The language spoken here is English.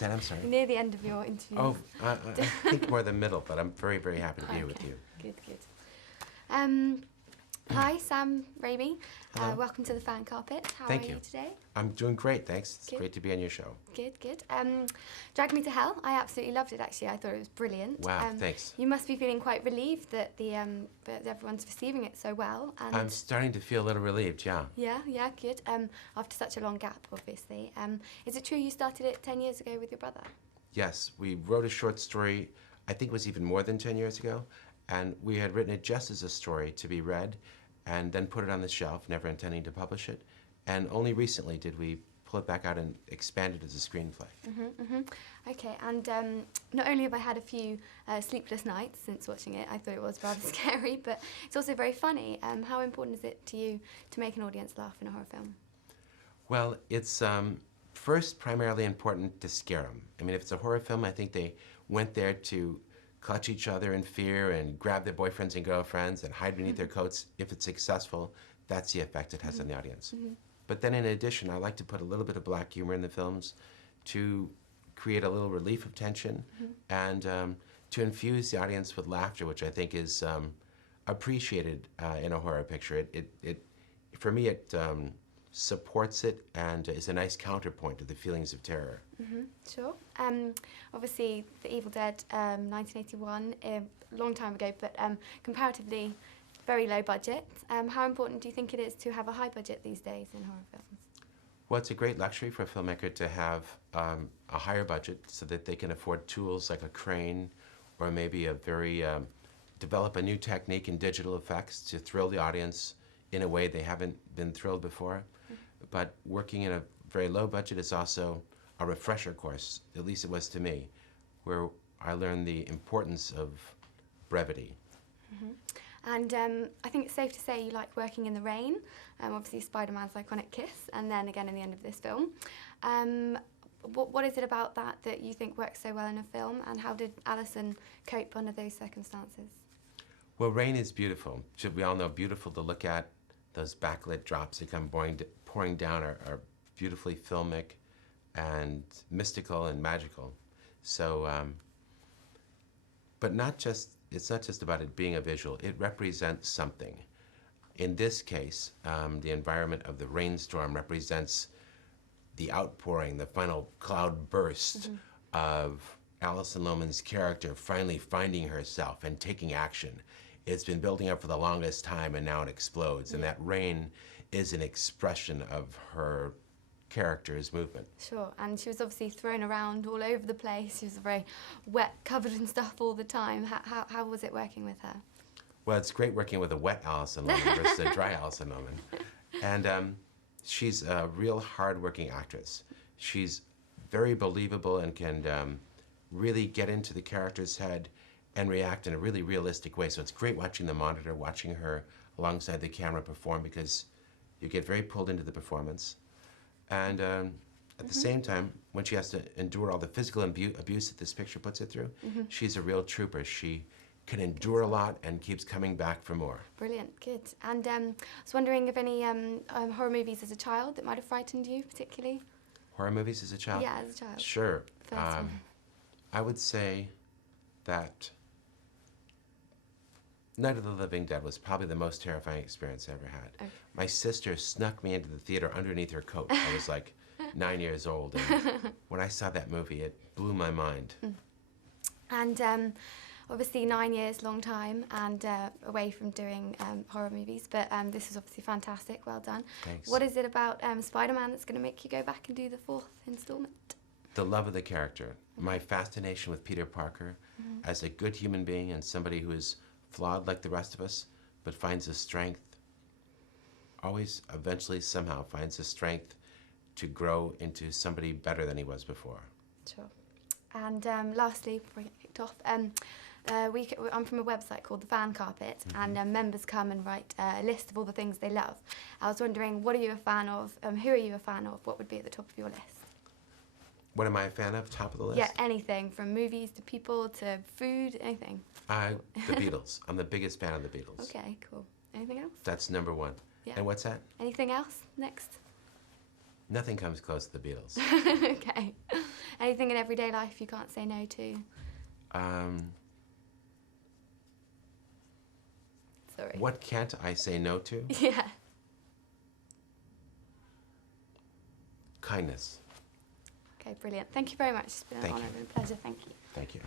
I'm sorry. Near the end of your interview. Oh, I think more the middle, but I'm very, very happy to be here with you. Good, good. Hi, Sam, Raimi. Welcome to the fan carpet. How Thank are you. you today? I'm doing great, thanks. It's Good. great to be on your show. Good, good. Drag Me to Hell. I absolutely loved it, actually. I thought it was brilliant. Wow, thanks. You must be feeling quite relieved that that everyone's receiving it so well. And I'm starting to feel a little relieved, yeah. Yeah, good. After such a long gap, obviously. Is it true you started it 10 years ago with your brother? Yes, we wrote a short story, I think it was even more than 10 years ago, and we had written it just as a story to be read and then put it on the shelf, never intending to publish it. And only recently did we pull it back out and expand it as a screenplay. Okay, and not only have I had a few sleepless nights since watching it, I thought it was rather scary, but it's also very funny. How important is it to you to make an audience laugh in a horror film? Well, it's first primarily important to scare them. I mean, if it's a horror film, I think they went there to clutch each other in fear and grab their boyfriends and girlfriends and hide beneath their coats. If it's successful, that's the effect it has on the audience. But then in addition, I like to put a little bit of black humor in the films to create a little relief of tension and to infuse the audience with laughter, which I think is appreciated in a horror picture. For me, it supports it and is a nice counterpoint to the feelings of terror. Sure. Obviously, The Evil Dead, 1981, a long time ago, but comparatively very low budget. How important do you think it is to have a high budget these days in horror films? Well, it's a great luxury for a filmmaker to have a higher budget so that they can afford tools like a crane or maybe develop a new technique in digital effects to thrill the audience in a way they haven't been thrilled before. But working in a very low budget is also a refresher course, at least it was to me, where I learned the importance of brevity. And I think it's safe to say you like working in the rain. Obviously, Spider-Man's iconic kiss, and then again in the end of this film. What is it about that you think works so well in a film, and how did Alison cope under those circumstances? Well, rain is beautiful. We all know beautiful to look at. Those backlit drops that come pouring down are beautifully filmic and mystical and magical. So, but it's not just about it being a visual, it represents something. In this case, the environment of the rainstorm represents the outpouring, the final cloud burst of Alison Lohman's character finally finding herself and taking action. It's been building up for the longest time and now it explodes, and that rain is an expression of her character's movement. Sure, and she was obviously thrown around all over the place. She was very wet, covered in stuff all the time. How was it working with her? Well, it's great working with a wet Alison Lohman versus a dry Alison Lohman. And she's a real hard-working actress. She's very believable and can really get into the character's head and react in a really realistic way. So it's great watching the monitor, watching her alongside the camera perform, because you get very pulled into the performance. And at the same time, when she has to endure all the physical abuse that this picture puts her through, she's a real trooper. She can endure a lot and keeps coming back for more. Brilliant, good. And I was wondering if any horror movies as a child that might have frightened you particularly? Horror movies as a child? Yeah, as a child. Sure. First one. I would say that Night of the Living Dead was probably the most terrifying experience I ever had. Okay. My sister snuck me into the theater underneath her coat. I was like 9 years old, and when I saw that movie, it blew my mind. And obviously 9 years, long time, and away from doing horror movies, but this is obviously fantastic, well done. Thanks. What is it about Spider-Man that's going to make you go back and do the 4th installment? The love of the character, my fascination with Peter Parker as a good human being and somebody who is flawed like the rest of us, but finds the strength, always eventually somehow finds the strength to grow into somebody better than he was before. Sure. And lastly, before I get kicked off, I'm from a website called The Fan Carpet, and members come and write a list of all the things they love. I was wondering, what are you a fan of? Who are you a fan of? What would be at the top of your list? What am I a fan of? Top of the list? Yeah, anything, from movies to people to food, anything. The Beatles. I'm the biggest fan of the Beatles. Okay, cool. Anything else? That's number one. Yeah. And what's that? Anything else next? Nothing comes close to the Beatles. Okay. Anything in everyday life you can't say no to? Sorry. What can't I say no to? Yeah. Kindness. Okay, brilliant. Thank you very much. It's been an Thank honour you. and a pleasure. Thank you. Thank you.